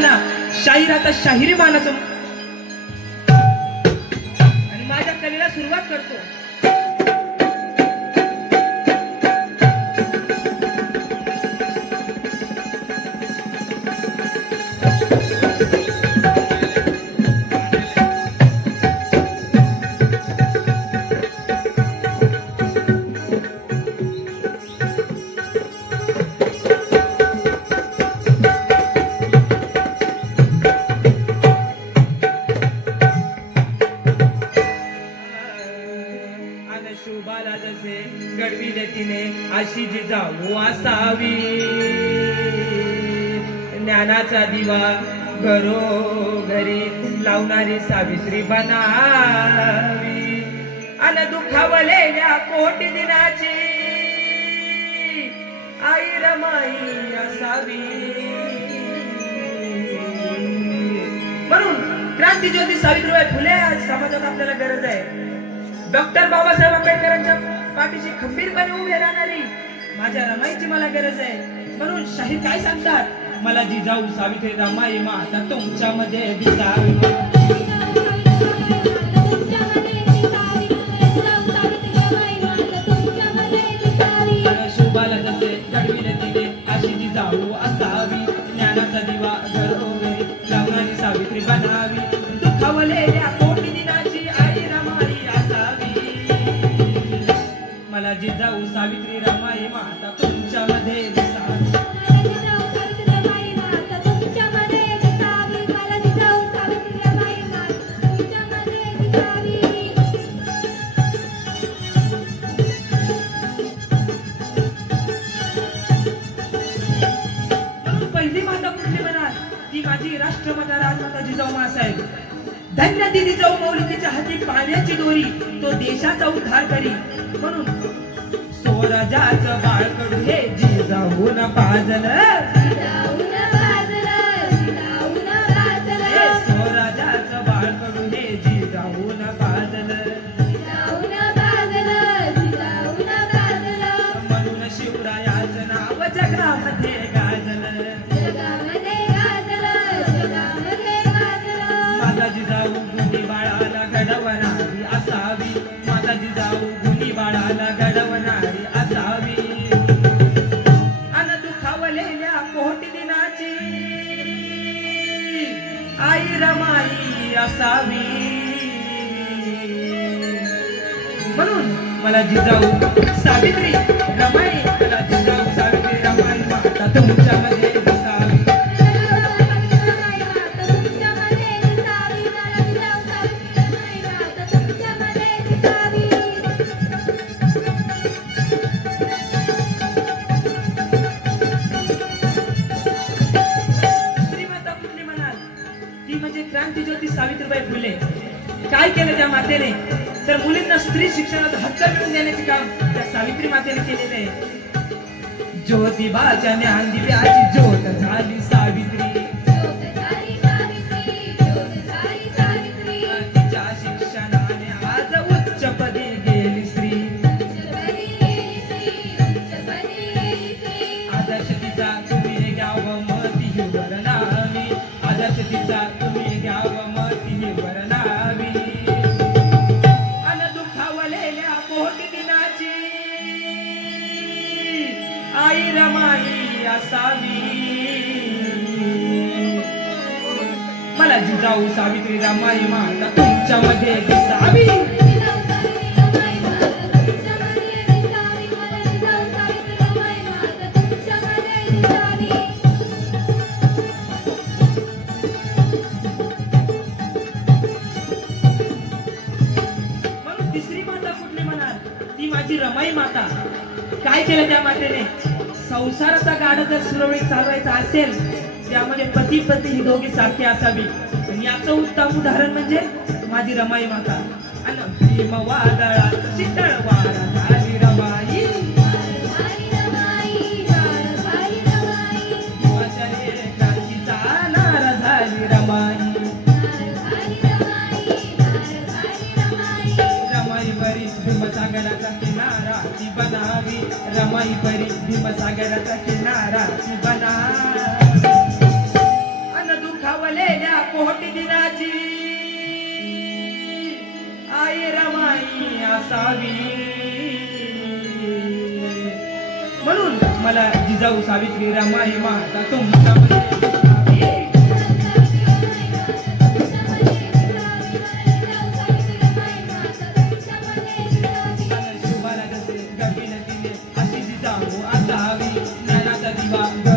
सर्वांना शाहिराचा शाहिरी मानाचं आणि माझ्या कलेला सुरुवात करतो. शुभाला जसे घडविले तिने अशी जिजाऊ असावी. ज्ञानाचा दिवा घरोघरी लावणारी सावित्री बनावी. अन दुखावलेल्या कोटी दिनाची आई रमाई असावी. म्हणून क्रांतीज्योती सावित्रीबाई फुले आज समाजात आपल्याला गरज आहे. डॉक्टर बाबासाहेब आंबेडकरांच्या पाठीशी खंबीरपणे उभे राहणारी माझ्या रमाईची मला गरज आहे. म्हणून शाहीर काय सांगतात, मला जिजाऊ सावित्री रमाई माता तुमच्यामध्ये दिसावी. शुभाला जसे घडविले तिने अशी जिजाऊ असावी. ज्ञानाचा दिवा घरोघरी लावणारी सावित्री बनावी. दुखावलेल्या कोटी दिनाची आई रमाई असावी. मला जिजाऊ सावित्री रमाई माता तुमच्यामध्ये दिसावी. पहिली माता कुठली म्हणाल, ती माझी राष्ट्रमाता राजमाता जिजाऊ माँसाहेब. धन्य ती जिजाऊ मौली, तिच्या हाती पाण्याची दोरी, तो देशाचा उद्धार करी. म्हणून स्वराज्याचं बाळकडू हे जिजाऊन पाजलं. स्वराज्याचं बाळकडू हे जिजाऊन पाजलं. म्हणून शिवरायाचं नाव जगामध्ये गाजलं. माझा जिजाऊ गुणी बाळाला घडवणारी असावी. माझा जिजाऊ गुणी बाळाला घडवणारी असावी. अन दुखावलेल्या कोटी दिनाची आई रमाई असावी. म्हणून मला जिजाऊ सावित्री रमाई, मला जिजाऊ सावित्री रमाई माता तुमच्यामध्ये दिसावी. म्हणजे क्रांतीज्योती सावित्रीबाई फुले. काय केलं त्या मातेने, तर मुलींना स्त्री शिक्षणाचा हक्क मिळवून देण्याचे काम त्या सावित्री मातेने केलेले आहे. ज्योतिबाच्या ज्ञान दिव्याची ज्योत झाली सावित्री. तिच्या शिक्षणाने आज उच्चपदी गेली स्त्री. आदर्श तिचा तुम्ही घ्यावं मती वर्णावी. आदर्श तिचा तुम्ही घ्यावं मती वर्णावी. अन दुखावलेल्या कोटी दिनाची आई रमाई असावी. मला जिजाऊ सावित्री रमाई माता तुमच्यामध्ये दिसावी. माझी रमाई माता. काय केलं त्या मातेने, संसाराचा गाडा जर सुरळीत चालवायचा असेल त्यामध्ये पती पत्नी ही दोघी सारखी असावी. आणि याचं उत्तम उदाहरण म्हणजे माझी रमाई माता. आणि भीम वादळात शीतळ वारा झाली रमाई. क्रांतीचा नारा झाली रमाई. रमाई बरी भीमसागराचा किनारा ती बनावी. रमाई परी भीमसागराचा किनारा ती बनावी. असावी. म्हणून मला जिजाऊ सावित्री रमाई माता तुमच्यामध्ये दिसावी. शुभाला जसे गगीने दिले अशी जिजाऊ असावी. ज्ञानाचा दिवा